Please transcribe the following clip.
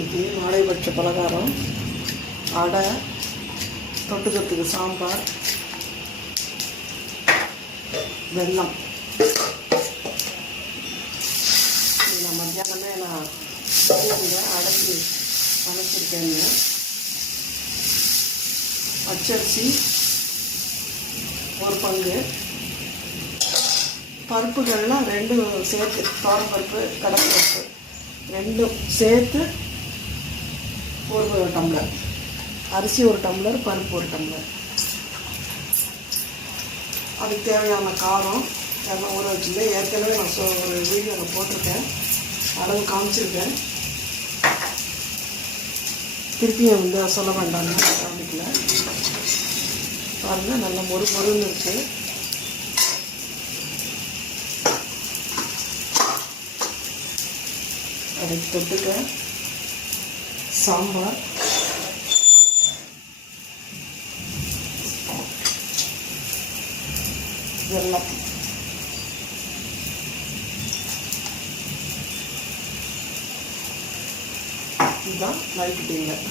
இது மாலைபட்ச பலகாரம், அடை, தொட்டுக்கிறதுக்கு சாம்பார், வெல்லம். நான் மத்தியானமே நான் அடைச்சி சமைச்சிருக்கேங்க. பச்சரிசி ஒரு பங்கு, பருப்புகள்லாம் ரெண்டும் சேர்த்து, பருப்பு கடலைப்பருப்பு ரெண்டும் சேர்த்து ஒரு டம்ளர், அரிசி ஒரு டம்ளர், பருப்பு ஒரு டம்ளர். அதுக்கு தேவையான காரம் எல்லாம் ஊற வச்சுருந்தேன். ஏற்கனவே நான் ஒரு வீடியோவில் போட்டிருக்கேன், அளவு காமிச்சிருக்கேன். திருப்பியும் சொல்ல வேண்டாம்னு காமிக்கல. பாருங்கள், நல்லா மொறுன்னு இருக்குது. அதை தொட்டுக்க சாம்பார், வெல்லம். இதுதான் நைட் டின்னர்.